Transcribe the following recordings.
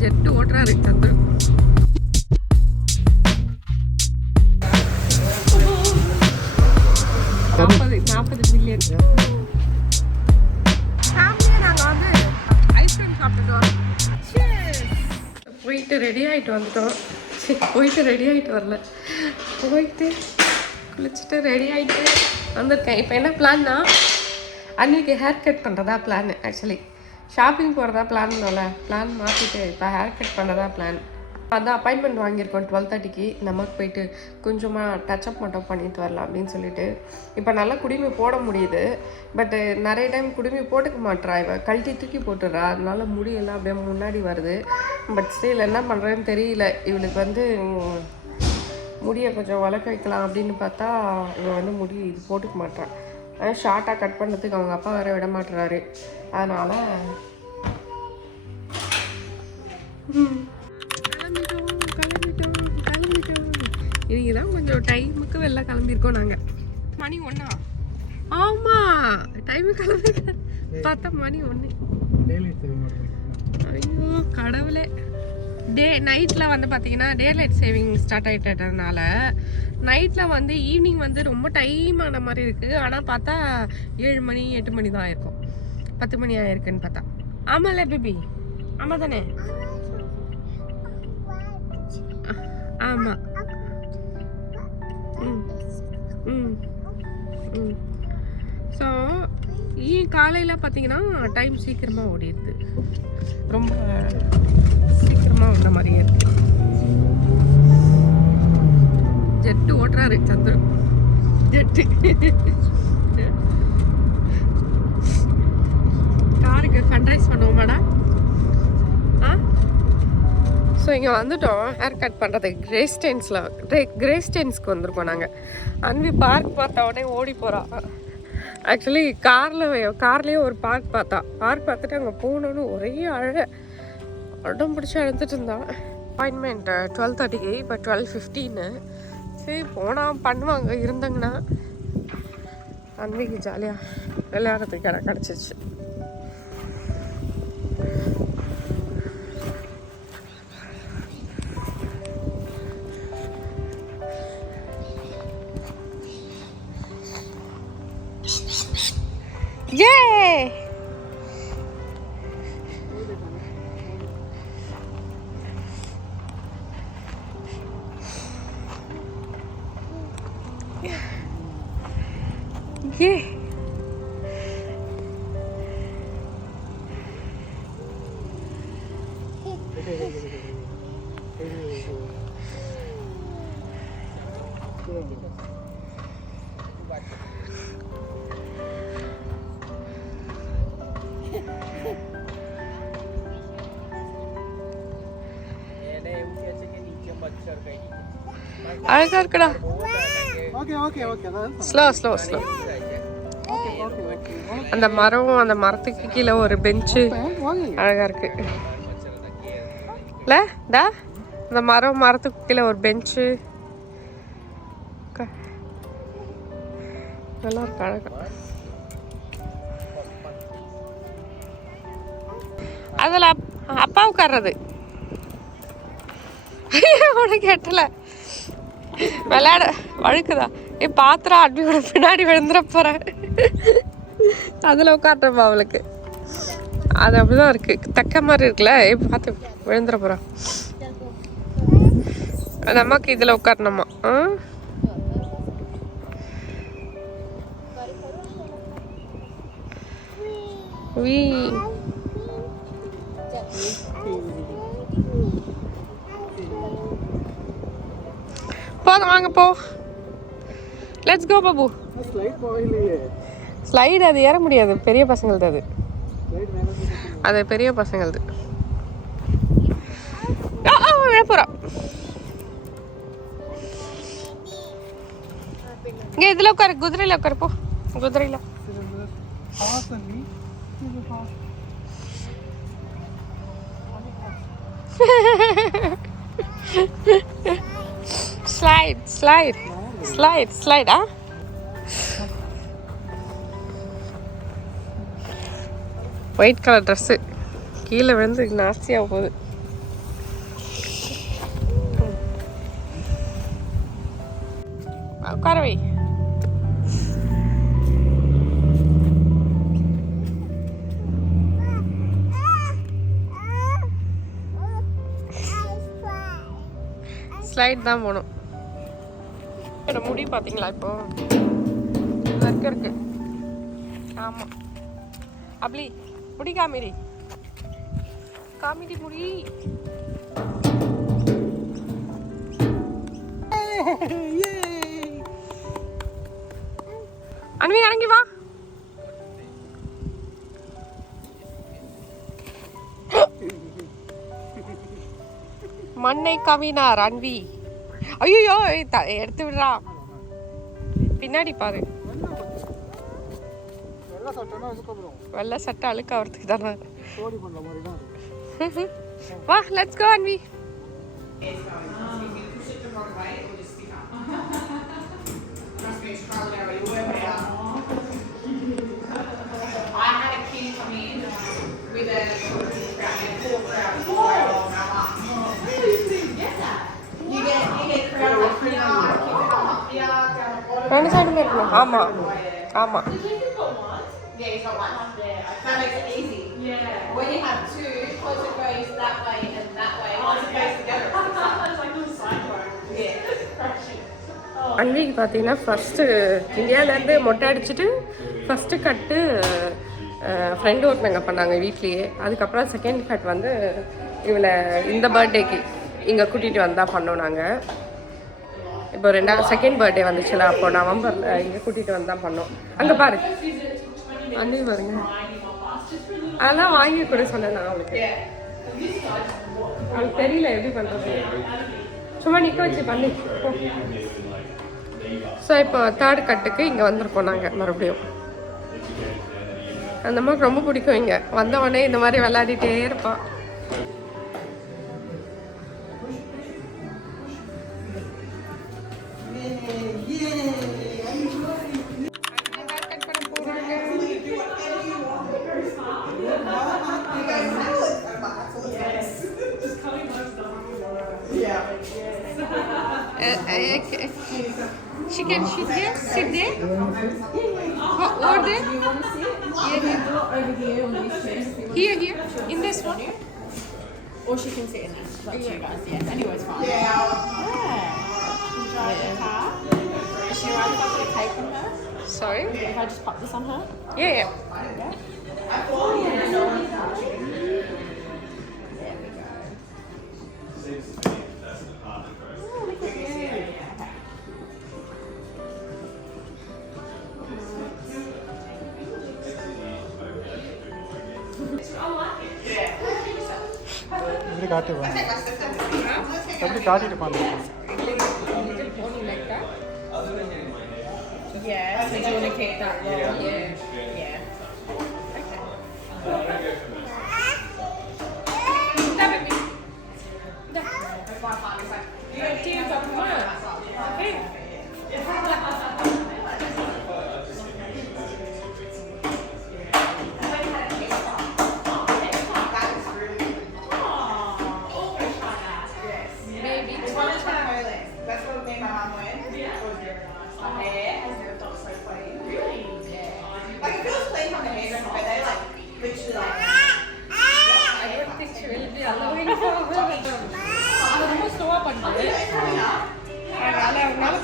Jet ஓட்டுறாரு Chandru. $40 million ஃபேமிலியாக நாங்கள் வந்து ஐஸ்கிரீம் சாப்பிட்டுட்டு வரோம். போயிட்டு ரெடி ஆகிட்டு வந்துட்டோம். போயிட்டு ரெடி ஆகிட்டு வரல, போயிட்டு குளிச்சுட்டு ரெடி ஆகிட்டு வந்திருக்கேன். இப்போ என்ன பிளான்னா, அன்றைக்கி ஹேர் கட் பண்ணுறதா பிளான். ஆக்சுவலி ஷாப்பிங் போகிறதா பிளான் மாற்றிட்டு இப்போ ஹேர் கட் பண்ணுறதா பிளான். அதான் அப்பாயின்மெண்ட் வாங்கியிருக்கோம் 12:30க்கு. நமக்கு போயிட்டு கொஞ்சமாக டச்சப் மட்டும் பண்ணிட்டு வரலாம் அப்படின்னு சொல்லிட்டு. இப்போ நல்லா குடிமி போட முடியுது, பட்டு நிறைய டைம் குடிமி போட்டுக்க மாட்டேறா. இவன் கழட்டி தூக்கி போட்டுடுறா, அதனால முடியெல்லாம் அப்படியே முன்னாடி வருது. பட் ஸ்டில் என்ன பண்ணுறேன்னு தெரியல. இவளுக்கு வந்து முடியை கொஞ்சம் வளர்க்க வைக்கலாம் அப்படின்னு பார்த்தா இவன் வந்து முடி இது போட்டுக்க மாட்டான். ஷார்ட்டாக கட் பண்ணுறதுக்கு அவங்க அப்பா வேற விட மாட்டுறாரு. அதனால் இன்றைக்கி தான் கொஞ்சம் டைமுக்கு வெளில கிளம்பியிருக்கோம் நாங்கள். மணி 1. ஆமாம், டைமு கிளம்பி பார்த்தா மணி 1. ஐயோ கடவுளே. நைட்டில் வந்து பார்த்தீங்கன்னா டே லைட் சேவிங் ஸ்டார்ட் ஆகிட்டதுனால நைட்டில் வந்து ஈவினிங் வந்து ரொம்ப டைம் ஆன மாதிரி இருக்குது. ஆனால் பார்த்தா 7 மணி 8 மணி தான் ஆயிருக்கும். 10 மணி ஆயிருக்குன்னு பார்த்தா. ஆமாம்ல பேபி, ஆமாம் தானே? ஆமாம். ஸோ காலையில் பார்த்தீங்கன்னா டைம் சீக்கிரமாக ஓடிடுது, ரொம்ப சீக்கிரமாக ஓடுற மாதிரியே இருக்கு. ஜெட்டு ஓட்டுறாரு சந்திரு, ஜெட்டு. காருக்கு ஃபண்ட்ரைஸ் பண்ணுவோமாடா? ஸோ இங்கே வந்துட்டோம் ஹேர் கட் பண்ணுறதுக்கு. கிரேஸ்டெயின்ஸ்க்கு வந்திருக்கோம் நாங்கள். அன்வி பார்க் பார்த்த உடனே ஓடி போகிறான். ஆக்சுவலி கார்லேயே ஒரு பார்க் பார்த்துட்டு அங்கே போகணுன்னு ஒரே அடம் பிடிச்சி அழுந்துட்டு இருந்தான். அப்பாயின்மெண்ட் 12:30க்கு, இப்போ 12:15. சரி போனால் பண்ணுவாங்க இருந்தாங்கன்னா. அன்விக்கு ஜாலியாக விளையாடுறதுக்கு இடம் கிடச்சிருச்சு. Yay! Yay! அழகா இருக்குடா. ஸ்லோ. அந்த மரத்துக்கு கீழே ஒரு பெஞ்சு அழகா இருக்கு இல்ல? அந்த மரத்துக்கு கீழே ஒரு பெஞ்சு நல்லா இருக்கு, அழகா. அதில் அப்பா உட்கார்றது உனக்கு எட்டல விளையாட வழுக்குதா? பாத்திரம் அட்மியோட பின்னாடி விழுந்துட போறேன். அதில் உட்காட்டுறப்பா அவளுக்கு அது அப்படிதான் இருக்கு, தக்க மாதிரி இருக்குல்ல. பார்த்து விழுந்துட போறான். நமக்கு இதில் உட்காரணுமா? போதும் வாங்க போ. Let's go Babu. ஸ்லைடு அது ஏற முடியாது, பெரிய பசங்களது. அது பெரிய பசங்களது. விழ போறோம். இங்க இதுல உட்காரு, குதிரையில உட்காரு போ. குதிரையில ஸ்லைட். ஒயிட் கலர் ட்ரெஸ்ஸு கீழே விழுந்து நாஸ்தியாக போகுது. உட்கார வை. ஸ்லைட் தான் போகணும். என்னோட முடி பார்த்தீங்களா இப்போ இருக்கு. ஆமாம் அப்படி முடி காமிடி முடி. அன்வி இறங்கி வா. மண்ணை கவினார் அன்வி. ஐயோ எடுத்து விடுறா. பின்னாடி பாரு. வெள்ளை சட்டை அழுக்க ஆகிறதுக்கு தானே. வா லெட்ஸ் கோ அன்வி. ரெண்டு சைடுமே இருக்கணும். ஆமாம் ஆமாம். Yeah, you've got one. That makes it easy. Yeah. When you have two, close it goes that way and that way. Once it goes together, it's like a cyclone. Yeah. அன்னைக்கு பார்த்தீங்கன்னா first இந்தியாவிலேருந்து மொட்டை அடிச்சுட்டு first கட்டு friend ஒருத்தங்க பண்ணாங்க வீட்லேயே. அதுக்கப்புறம் second cut வந்து இவளை இந்த பர்த்டேக்கு இங்கே கூட்டிகிட்டு வந்தால் பண்ணோம் நாங்கள். இப்போ செகண்ட் பர்த்டே வந்துச்சுல, அப்போ நவம்பரில் இங்கே கூட்டிகிட்டு வந்தால் பண்ணோம். அங்கே பாரு அண்ணே பாருங்க. அதெல்லாம் வாங்கி கூட சொன்னேன் நான் அவளுக்கு. அவளுக்கு தெரியல எப்படி பண்ணுறது. சும்மா நிற்க வச்சு பண்ணி. ஸோ இப்போ தேர்ட் கட்டுக்கு இங்கே வந்திருக்கோம் நாங்கள் மறுபடியும். அந்த மாதிரி ரொம்ப பிடிக்கும். இங்கே வந்தவொடனே இந்த மாதிரி விளையாடிட்டே இருப்பான். She can sit there? Sit there? Over there? Here, here? In this one? Or she can sit in there. That's you guys, yes. Anyway's fine. Yeah. Enjoy the car. Is she right if I put a cake on her? Sorry? If I just pop this on her? Yeah. எப்படி காட்டுவாங்க எப்படி காட்டிட்டு பாருங்க. Yeah, so do you want to keep that long? Yeah.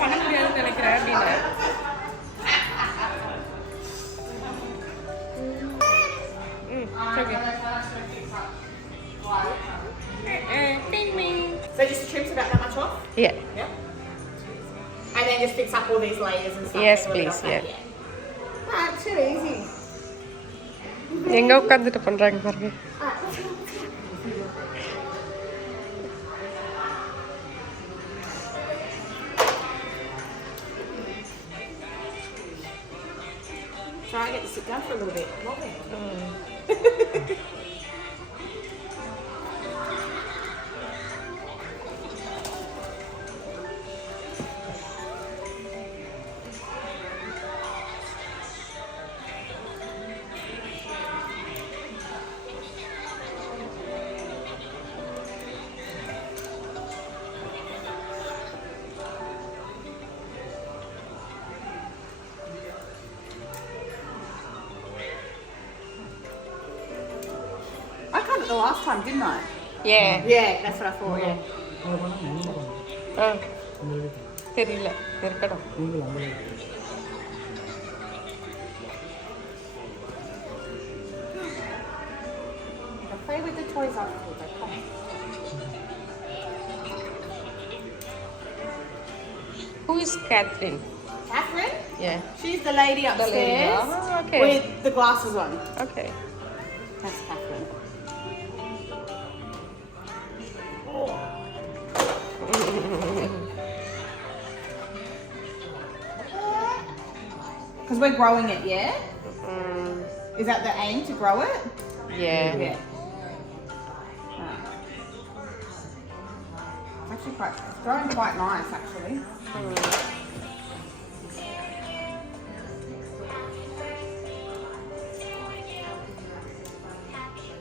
பண்ண முடியாதுன்னு நினைக்கிறேன் அப்படின்னு. So just the trim's about that much off? Yeah. Yep. And then just fix up all these layers and stuff. Yes, please. Yeah. Too easy. எங்க உட்கார்ந்துட்டு பண்றாங்க பாருங்க. Try and get to sit down for a little bit. it the last time, didn't I? Yeah. Yeah, that's what I thought, yeah. தெரியல இருக்கட்டும். You can play with the toys afterwards, I promise. Who is Catherine? Catherine? Yeah. She's the lady upstairs Okay. with the glasses on. Okay. That's Catherine. Because we're growing it, yeah? Is that the aim, to grow it? Yeah. Yeah. Actually it's growing quite nice, actually.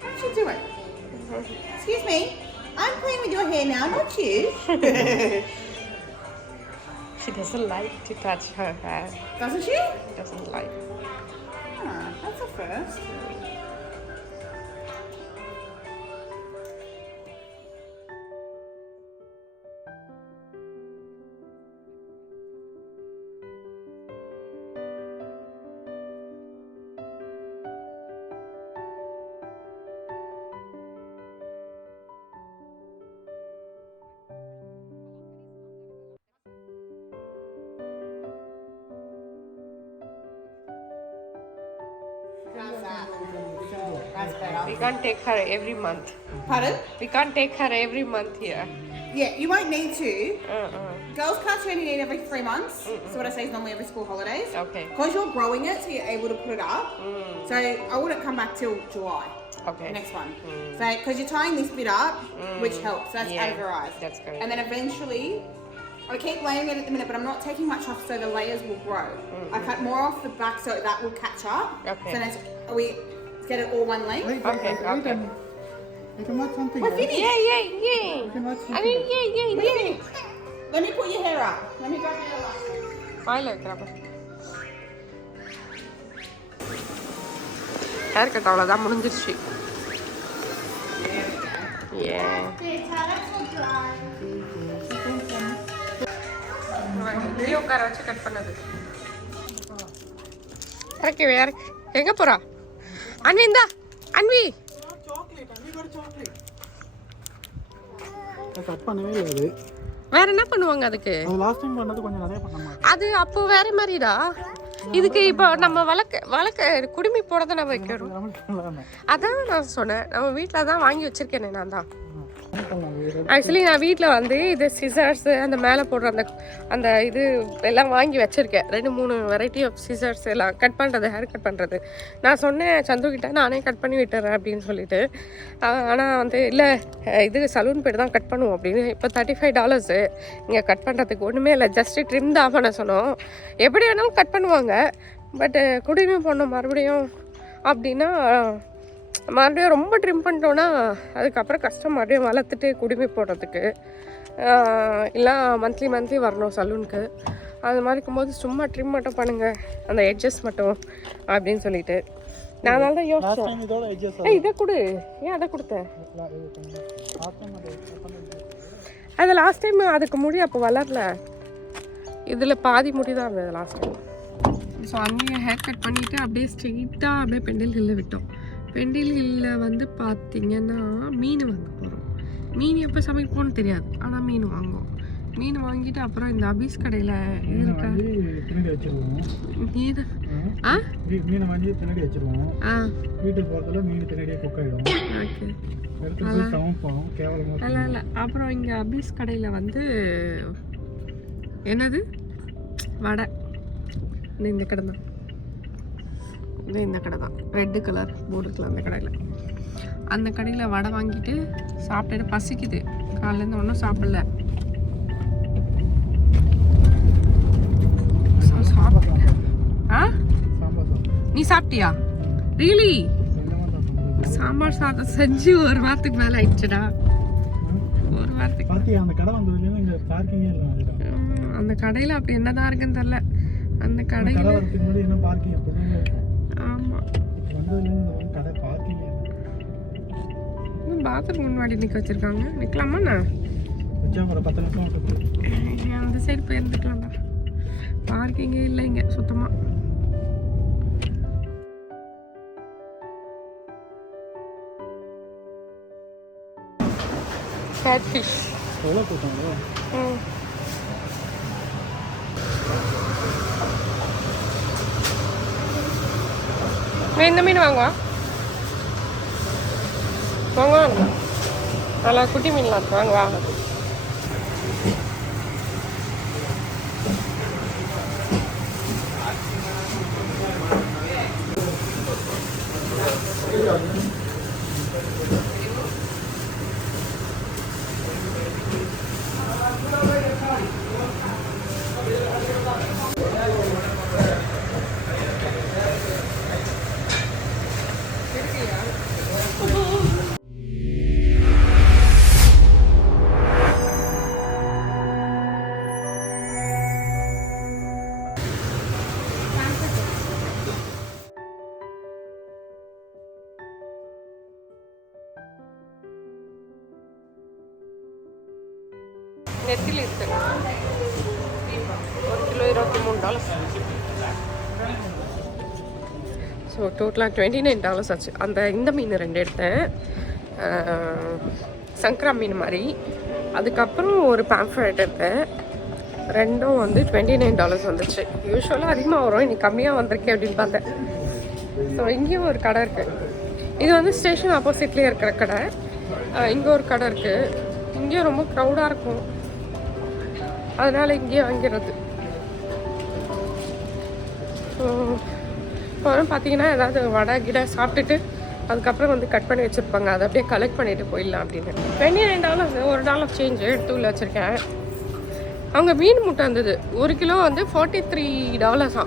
What's she doing? Excuse me, I'm playing with your hair now, not you. She doesn't like to touch her hair. Doesn't she? Doesn't like. Ah, that's a first. How's that? That's better. We can't take her every month. Pardon? We can't take her every month here. Yeah, you won't need to. Girls can't only need every 3 months. So what I say is normally every school holidays. Okay. Because you're growing it, so you're able to put it up. So I wouldn't come back till July. Okay. The next one. So because you're tying this bit up, which helps. So that's Yeah, categorized. that's great. And then eventually, I keep layering it at the minute, but I'm not taking much off, so the layers will grow. I cut more off the back, so that will catch up. Okay. So then we get it all one length. Okay, okay. You can watch something. We're finished. Yeah, yeah, yeah. You can watch I mean, yeah, yeah, yeah. Let me put your hair up. Let me grab your hair up. வாயில வைக்கிறப்ப hair cut அவ்வளோதான் முடிஞ்சிருச்சு. வெளியே உட்கார வச்சு cut பண்ணது. இறக்கி இறக்கி எங்க போறா? அன்வி இந்தா அன்வி. கட் பண்ணவே இல்லை அது. வேற என்ன பண்ணுவாங்க அதுக்கு? அது லாஸ்ட் டைம் பண்ணது கொஞ்சம் நிறைய பண்ணாம. அது அப்போ வேற மாதிரிடா. இதுக்கு இப்போ நம்ம வளர்க்க குடுமி போட தான் நம்ம வைக்கிறோம். அதான் நான் சொன்னேன், நம்ம வீட்டில் தான் வாங்கி வச்சிருக்கேனே நான் தான். ஆக்சுவலி நான் வீட்டில் வந்து இது சிசர்ஸு அந்த மேலே போடுற அந்த இது எல்லாம் வாங்கி வச்சுருக்கேன். 2-3 வெரைட்டி ஆஃப் சிசர்ஸ் எல்லாம் கட் பண்ணுறது, ஹேர் கட் பண்ணுறது. நான் சொன்னேன் சந்துக்கிட்ட நானே கட் பண்ணி விட்டுறேன் அப்படின்னு சொல்லிட்டு. ஆனால் வந்து இல்லை இது சலூன் போய்ட்டு தான் கட் பண்ணுவோம் அப்படின்னு. இப்போ $35 இங்கே கட் பண்ணுறதுக்கு ஒன்றுமே இல்லை, ஜஸ்ட்டு ட்ரிம் தான் பண்ண சொன்னோம். எப்படி வேணாலும் கட் பண்ணுவாங்க. பட்டு குடிமை போடணும் மறுபடியும் அப்படின்னா மறுபடியும் ரொம்ப ட்ரிம் பண்ணிட்டோன்னா அதுக்கப்புறம் கஷ்டம், மறுபடியும் வளர்த்துட்டு குடிமை போடுறதுக்கு. இல்லை மந்த்லி வரணும் சலூனுக்கு. அது மாதிரி இருக்கும்போது சும்மா ட்ரிம் மட்டும் பண்ணுங்கள், அந்த எட்ஜஸ் மட்டும் அப்படின்னு சொல்லிட்டு. நான் அதனால தான் யோசிச்சேன், இதை கொடு, ஏன் அதை கொடுத்தேன்? அது லாஸ்ட் டைம் அதுக்கு முடி அப்போ வளரல, இதில் பாதி முடி தான் இருந்தது லாஸ்ட் டைம். ஸோ அங்கேயே ஹேர் கட் பண்ணிவிட்டு அப்படியே ஸ்ட்ரெயிட்டாக அப்படியே பெண்டில் ஹில்லில் விட்டோம். பெண்டில் ஹில்லில் வந்து பார்த்திங்கன்னா மீன் வாங்க போகிறோம். மீன் எப்போ சமைப்போன்னு தெரியாது, ஆனால் மீன் வாங்குவோம். மீன் வாங்கிட்டு அப்புறம் இந்த அபீஸ் கடையில் இது இருக்கா பின்னாடி வச்சிருவோம். மீனை வாங்கி பின்னாடி வச்சிருவோம். வீட்டுக்கு போகிறதுல மீன் பின்னாடியே குக் ஆகிடும். ஓகே, இல்லை அப்புறம் இங்கே அபீஸ் கடையில் வந்து என்னது வடை, இந்த கடை தான், இந்த கடை தான், ரெட்டு கலர் போர்டு இருக்குல்ல அந்த கடையில். அந்த கடையில் வடை வாங்கிட்டு சாப்பிட்டுட்டு பசிக்குது, காலையிலேருந்து ஒன்றும் சாப்பிடல. நீ சாப்பிட்டியா? ரியலி? சாம்பார் சாதம் செஞ்சு ஒரு வாரத்துக்கு மேலே ஆயிடுச்சுடா. ஒரு வாரத்துக்கு அந்த கடையில் அப்படி என்னதான் இருக்குன்னு தெரியல. அந்த கடையில் ஆமாம் பாத்ரூம் முன்னாடி நிற்க வச்சுருக்காங்க. நிற்கலாமாண்ணா? ஒரு 10 நிமிஷம் அந்த சைடு போய் இருந்துக்கலாம்டா. பார்க்கிங்கே இல்லை இங்கே சுத்தமாக. கேட்ஃபிஷ் எவ்வளோ கூட்டாங்க? இந்த மீன் வாங்குவா வாங்குவா நல்லா குட்டி மீன்லாம் இருக்கு வாங்குவா. நெத்திலி இருக்கு. $1 கிலோ $23. ஸோ டோட்டலாக $29 ஆச்சு. இந்த மீன் 2 எடுத்தேன். சங்கரா மீன் மாதிரி. அதுக்கப்புறம் ஒரு பாம்ஃப்ரெட் எடுத்தேன். ரெண்டும் வந்து $29 வந்துச்சு. யூஸ்வலாக அதிகமாக வரும், இன்னைக்கு கம்மியாக வந்திருக்கேன் அப்படின்னு பார்த்தேன். ஸோ இங்கேயும் ஒரு கடை இருக்குது. இது வந்து ஸ்டேஷன் ஆப்போசிட்லேயே இருக்கிற கடை. இங்கே ஒரு கடை இருக்குது. இங்கேயும் ரொம்ப க்ரௌடாக இருக்கும், அதனால் இங்கேயே வாங்கிறது. ஸோ இப்போ பார்த்தீங்கன்னா ஏதாவது வடை கிடை சாப்பிட்டுட்டு அதுக்கப்புறம் வந்து கட் பண்ணி வச்சுருப்பாங்க. அதை அப்படியே கலெக்ட் பண்ணிவிட்டு போயிடலாம் அப்படின்னு. $29 $1 சேஞ்சு எடுத்து உள்ள வச்சுருக்கேன். அவங்க மீன் முட்டை இருந்தது 1 கிலோ வந்து $43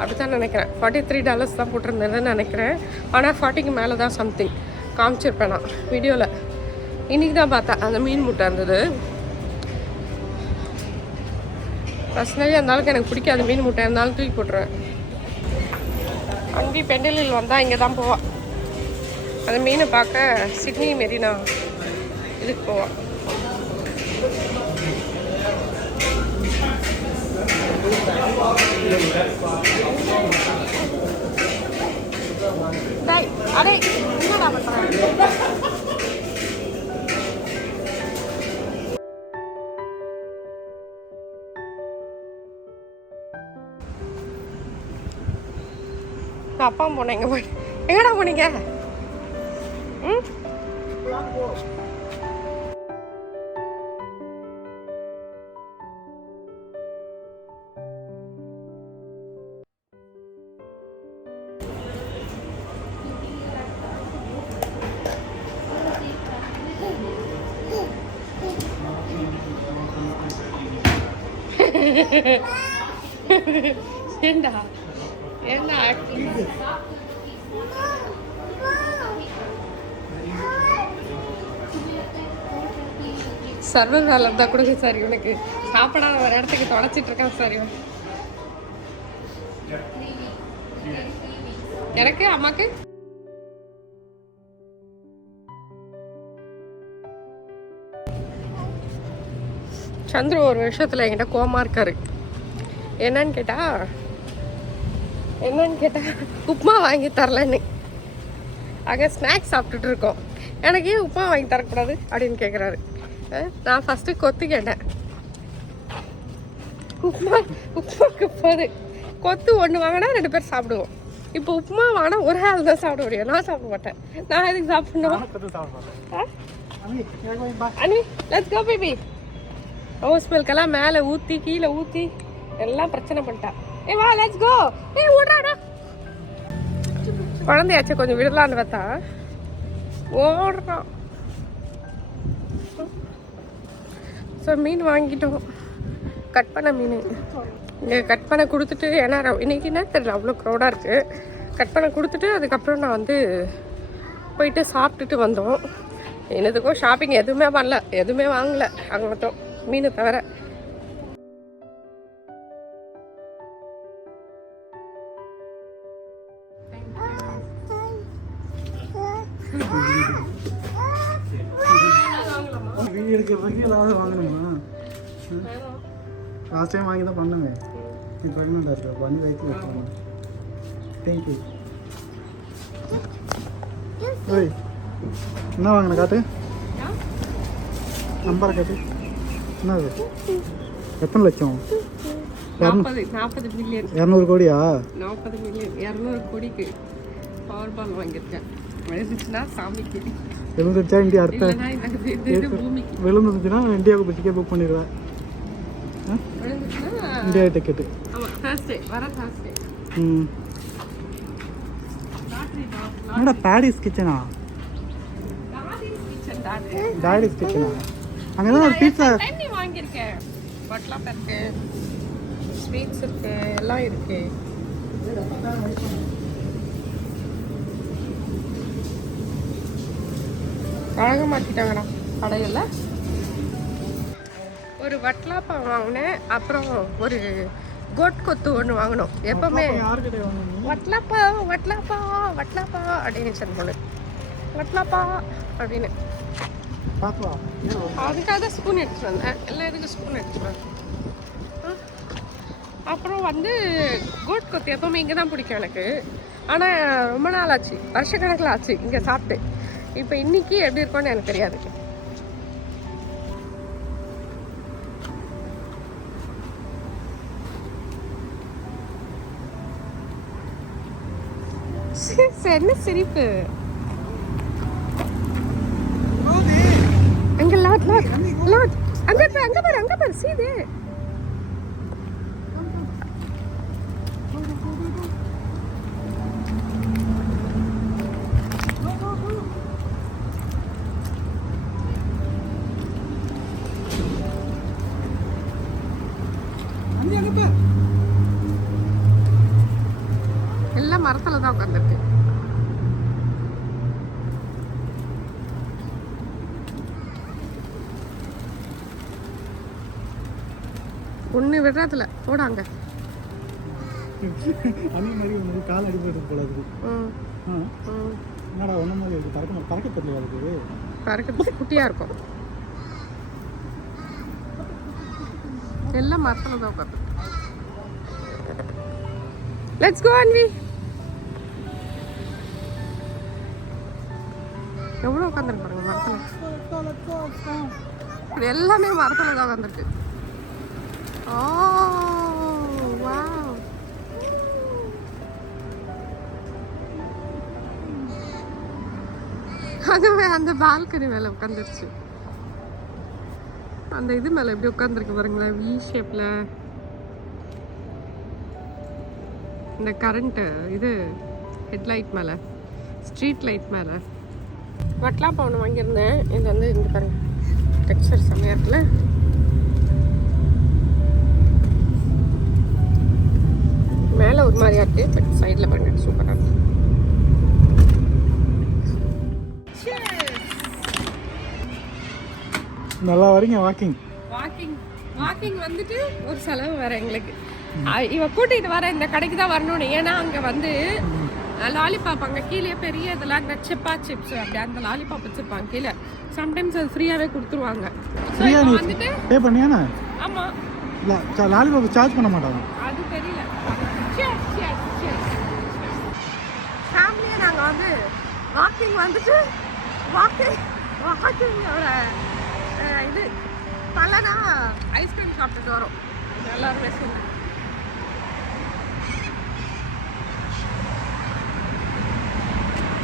அப்படி தான் நினைக்கிறேன். $43 தான் போட்டிருந்தேன்னு நினைக்கிறேன். ஆனால் 40க்கு மேலே தான் சம்திங் காமிச்சிருப்பேன் நான் வீடியோவில். இன்றைக்கி தான் பார்த்தேன் அந்த மீன் முட்டை இருந்தது. பர்சனலி இருந்தாலும் எனக்கு பிடிக்காது மீன் முட்டை, இருந்தாலும் தூக்கி போட்டுருவேன். அங்கி பெண்டலில் வந்தால் இங்கே தான் போவாள். அந்த மீனை பார்க்க சிட்னி மெரினா இதுக்கு போவாள். அடே என்னடா பண்ணுறேன்? அப்பா போனேன். எங்கே போய் எங்கடா போனீங்க? ம் ஏண்டா என்ன சர்வர் வேலை இருந்தால் கொடுங்க சார். இவனுக்கு சாப்பிடாத ஒரு இடத்துக்கு தொலைச்சிட்டு இருக்கான் சார் இவன். எனக்கு அம்மாக்கு சந்துரு ஒரு விஷயத்தில் என்கிட்ட கோவமா இருக்காரு. என்னன்னு கேட்டா உப்புமா வாங்கி தரலன்னு. அங்கே ஸ்நாக்ஸ் சாப்பிட்டுட்டு இருக்கோம். எனக்கு ஏன் உப்புமா வாங்கி தரக்கூடாது அப்படின்னு கேட்குறாரு. நான் ஃபஸ்ட்டு கொத்து கேட்டேன். உப்புமாக்கு போது கொத்து ஒன்று வாங்கினா 2 பேர் சாப்பிடுவோம். இப்போ உப்புமா வாங்கினா ஒரு ஆள் தான் சாப்பிட முடியும். நான் சாப்பிட மாட்டேன். நான் எதுக்கு சாப்பிடணும்? அனி லெட்ஸ் கோ பேபி. ரோஸ் மில்கெல்லாம் மேலே ஊற்றி கீழே ஊற்றி எல்லாம் பிரச்சனை பண்ணிட்டா. ஏ வா லெட்ஸ் கோ. ஏ ஓடுறாடா. குழந்தையாச்சும் கொஞ்சம் விடலான்னு பார்த்தா ஓடுறான். ஸோ மீன் வாங்கிட்டோம். கட் பண்ண மீன் இங்கே கட் பண்ண கொடுத்துட்டு, ஏன்னா இன்னைக்கு என்ன தெரியல அவ்வளோ க்ரௌடாக இருக்குது. கட் பண்ண கொடுத்துட்டு அதுக்கப்புறம் நான் வந்து போயிட்டு சாப்பிட்டுட்டு வந்தோம். என்னதுக்கும் ஷாப்பிங் எதுவுமே பண்ணல, எதுவுமே வாங்கலை அங்கே மட்டும் மீனை தவிர. பேபி எடுக்கிறதுக்கு ஏதாவது வாங்கணுமா? லாஸ்ட் டைம் வாங்கி தான் பண்ணுங்க. நீ ப்ரெக்னெண்ட்டாக இருக்க பண்ணி வயிற்று வச்சுக்கோங்க. தேங்க்யூ. ஓய் என்ன வாங்கின காட்டு, நம்பரை காட்டு. என்னது, எத்தனை லட்சம்? 40 மில்லியன். 200 கோடியா? 40 மில்லியன் 200 கோடிக்கு பவர் பால் வாங்கியிருக்கேன். விழுந்துச்சுன்னா சாமிக்கு, விழுந்துச்சா இந்தியா அடுத்த இல்லைன்னா இந்த பூமிக்கு. விழுந்துச்சுன்னா இந்தியாவுக்கு டிக்கெட் புக் பண்ணிடுவேன். விழுந்துச்சுன்னா இந்தியா டிக்கெட்டு. ஆமாம், தேர்ஸ்டே வர தேர்ஸ்டே. ம். என்னடா பேடிஸ் கிச்சனா? டாடிஸ் கிச்சனா? அங்கே தான் ஒரு பீட்சா. நீ வாங்கியிருக்கேன். பட்லாம் இருக்கு, ஸ்வீட்ஸ் இருக்கு, எல்லாம் இருக்கு. அழகாக மாற்றிட்டாங்கடா கடையில். ஒரு வட்லாப்பா வாங்கினேன், அப்புறம் ஒரு கோட் கொத்து ஒன்று வாங்கினோம். எப்பவுமே யாருக்கிட்ட வாங்கணும்? வட்லாப்பா வட்லாப்பா வட்லாப்பா அப்படின்னு சொன்ன போல, வட்லாப்பா அப்படின்னு. பார்த்துவா. அதுக்காக ஸ்பூன் எடுத்துட்டு வந்தேன். எல்லாம் எதுக்கு ஸ்பூன் எடுத்துட்டு வந்தேன். அப்புறம் வந்து கோட் கொத்து எப்பவுமே இங்கே தான் பிடிக்கும் எனக்கு. ஆனால் ரொம்ப நாள் ஆச்சு, வருஷக்கணக்கில் ஆச்சு இங்கே சாப்பிட்டு. இப்போ இன்னைக்கு எப்படி இருக்கும்னு எனக்கு தெரியாது. என்ன சிரிப்பு? அங்க லாட் லாட் லாட், அங்க பாரு அங்க பாரு அங்க பாரு, சீது. எல்லாம் மரத்துல தான் உட்காந்துருக்கு. ஒண்ணு விடுறதுல போடாங்க. அதே மாதிரி உங்களுக்கு கால் அடிபட்டு போல இருக்குது. என்னடா ஒன்றும் மாதிரி இருக்குது, பறக்க தெரியல இருக்குது. பறக்கிறது குட்டியா இருக்கும். எல்லாம் மரத்துல தான் உட்காந்து. Let's go Anvi. எவ்வளோ உட்காந்துருக்கு பாருங்க மரத்துல. இது எல்லாமே மரத்துல தான் உட்காந்துருக்கு. Oh wow. அதுவே அந்த பால்கனி மேல உட்காந்துருச்சு. அந்த இது மேல எப்படி உட்காந்துருக்கு பாருங்களேன், வி ஷேப்ல. இந்த கரண்ட் இது ஹெட்லைட் மேல, ஸ்ட்ரீட் லைட் மேல. வட்லாப்பா ஒன்று வாங்கியிருந்தேன். இது வந்து இந்த பாருங்க டெக்ஸ்சர் செம்மையா இருக்குல்ல. மேலே ஒரு மாதிரியா இருக்கு, பட் சைடில் பாருங்க சூப்பராக இருக்கு. நல்லா வரீங்க வாக்கிங். வாக்கிங் வந்துட்டு ஒரு செலவு வேற எங்களுக்கு. இவ கூட்டிகிட்டு வர இந்த கடைக்கு தான் வரணும்னு. ஏன்னா அங்கே வந்து லாலிபாப் அங்கே கீழே பெரிய இதெல்லாம் இந்த சிப்பா சிப்ஸ் அப்படி அந்த லாலிபாப் வச்சுருப்பாங்க கீழே. சம்டைம்ஸ் அது ஃப்ரீயாகவே கொடுத்துருவாங்க. வந்துட்டு பே பண்ணியாண்ணா? ஆமாம், இல்லை லாலிபாப் சார்ஜ் பண்ண மாட்டாங்க. அது தெரியல. ஃபேமிலியாக நாங்கள் வந்து வாக்கிங் வந்துட்டு வாக்கிங்கோட இது பலனா ஐஸ்கிரீம் சாப்பிட்டுட்டு வரோம் எல்லாருமே சேர்ந்து.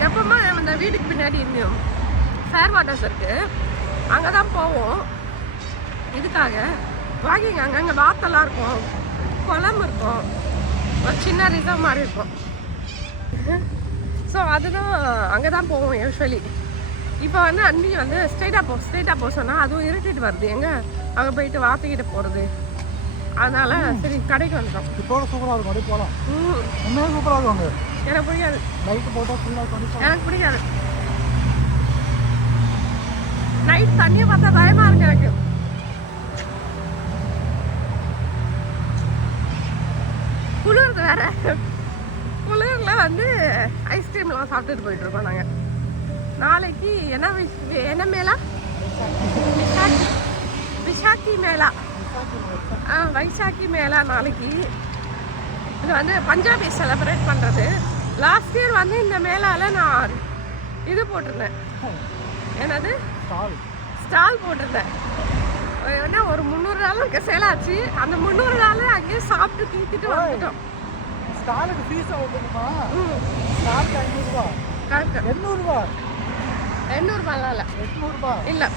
எப்பவுமே அந்த வீட்டுக்கு பின்னாடி இருந்தோம் ஃபேர் வாட்டர்ஸ் இருக்கு, அங்கே தான் போவோம் இதுக்காக வாக்கிங். அங்கங்கே வாத்தெல்லாம் இருக்கும், குளம் இருக்கும், ஒரு சின்ன ரிசர்வ் மாதிரி இருக்கும். ஸோ அதுதான் அங்கே தான் போவோம் யூஸ்வலி. இப்போ வந்து அன்னி வந்து ஸ்ட்ரெயிட்டாக போ சொன்னால் அதுவும் இருட்டிட்டு வருது. எங்கே அங்கே போயிட்டு வாத்திக்கிட்ட போகிறது, அதனால சரி கடைக்கு வந்துட்டோம். இப்போ சூப்பராக இருக்கும், அப்படியே போகலாம். உண்மையாக சூப்பராக இருக்கும் அங்கே. எனக்கு பிடிக்காது, லைட்டு போட்டால் ஃபுல்லாக எனக்கு பிடிக்காது. நைட் தண்ணியை பார்த்தா பயமாக இருக்கு எனக்கு. குளிர்து வேற, குளிரில் வந்து ஐஸ்கிரீம்லாம் சாப்பிட்டுட்டு போயிட்டு இருக்கோம் நாங்கள். நாளைக்கு என்ன மேலா வைசாக்கி மேளா. வைசாக்கி மேளா நாளைக்கு. இது வந்து பஞ்சாபி செலிப்ரேட் பண்ணுறது. லாஸ்ட் இயர் வந்து இந்த மேளால நான் இது போட்டிருந்தேன், என்னது ஸ்டால் போட்டிருந்தேன். ஏன்னா ஒரு 300 டாலருக்கு சேல் ஆச்சு. அந்த 300 டாலர் அங்கேயே சாப்பிட்டு தீர்த்துட்டு வந்துட்டோம். ஸ்டாலுக்கு ஃபீஸ் ஆகுதுமா? ஸ்டாலுக்கு 500 ரூபா. கரெக்ட். 800 ரூபா. 800 ரூபாய் இல்லை, 800 ரூபா இல்லை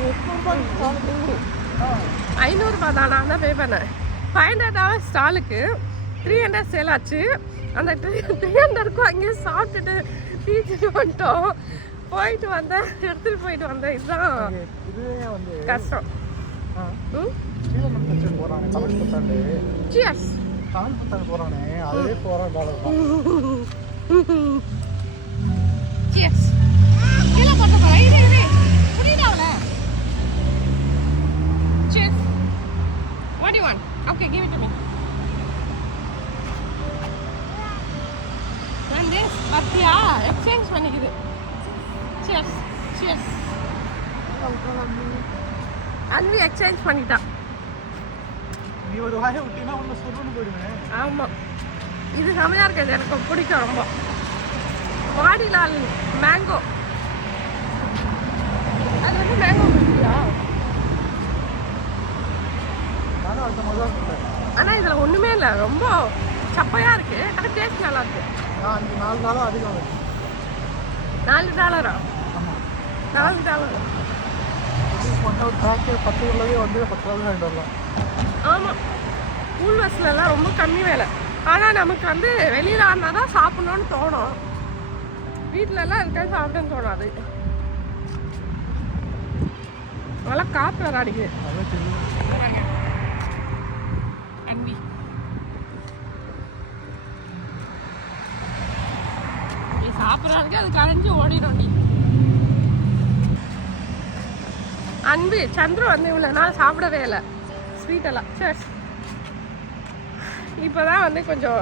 800 ரூபா ஸ்டாலுக்கு. 500 ரூபாய் தான். நான் தான் பே பண்ணேன். 500 ஸ்டாலுக்கு 300 சேல் ஆச்சு. அந்த 300க்கும் அங்கேயே சாப்பிட்டுட்டு தீர்த்துட்டு வந்துட்டோம். போயிட்டு வந்தேன், எடுத்துட்டு போயிட்டு வந்தேன். இதுதான் இதுவே வந்து கஷ்டம். சீலமன் போறானே தமிழ் புத்தாண்டு. சியர்ஸ். தமிழ் புத்தாண்டு போறானே, அதுவே $400 தான். சியர்ஸ். கீழே போட்ட போறேன். இது புரியுதாவல? Cheers. What do you want? Okay, give it to me. And this பத்தியா எக்ஸ்சேஞ்ச் பண்ணிக்குது. Cheers. Cheers. அன்வி எக்ஸ்சேஞ்ச் பண்ணிட்டா. நீ ஒரு வாயை விட்டீங்கன்னா உள்ள சுருன்னு போயிடுவேன். ஆமாம், இது செமையாக இருக்குது, எனக்கு பிடிக்கும் ரொம்ப. வாடிலால் மேங்கோ, அது வந்து மேங்கோ குடிச்சியா? நானும் அடுத்த மாதிரி தான் சொல்கிறேன். ஆனால் இதில் ஒன்றுமே இல்லை, ரொம்ப சப்பையாக இருக்குது. ஆனால் டேஸ்ட் நல்லா இருக்கு. நான் அங்கே 4 நாளாக அதிகம் வருது. $4. ஆமாம், $4. இது கொண்ட ஒரு பேக்கு 10 உள்ளவே வந்து 10 ரூபா வாங்கிட்டு வரலாம். ஆமாம், ஸ்கூல் பஸ்லலாம் ரொம்ப கம்மி விலை. ஆனால் நமக்கு வந்து வெளியில் வந்தால் தான் சாப்பிட்ணுன்னு தோணும். வீட்டிலலாம் இருக்காது சாப்பிட்டுன்னு தோணாது. நல்லா காற்று வர அடிக்குது. அதான் தெரியும். அன்வி நீ சாப்பிட்றாருக்கு அது கரைஞ்சி ஓடிடும். நீ அன்பு சந்துரு வந்து இவ்வளோ நாள் சாப்பிடவே இல்லை ஸ்வீட்டெல்லாம். சரி, இப்போ தான் வந்து கொஞ்சம்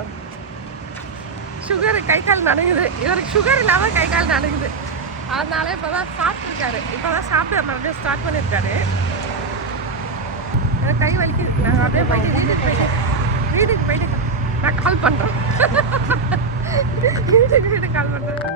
சுகர் கை கால் நடுங்குது. இவருக்கு சுகர் இல்லாமல் கை கால் நடுங்குது. அதனால இப்போ தான் சாப்பிட்ருக்காரு. இப்போ தான் சாப்பிட மறுபடியும் ஸ்டார்ட் பண்ணியிருக்காரு. எனக்கு கை வலிக்குது. நாங்கள் அப்படியே போயிட்டு வீட்டுக்கு போயிட்டு நான் கால் பண்ணுறோம். வீட்டுக்கு கால் பண்ணுறேன்.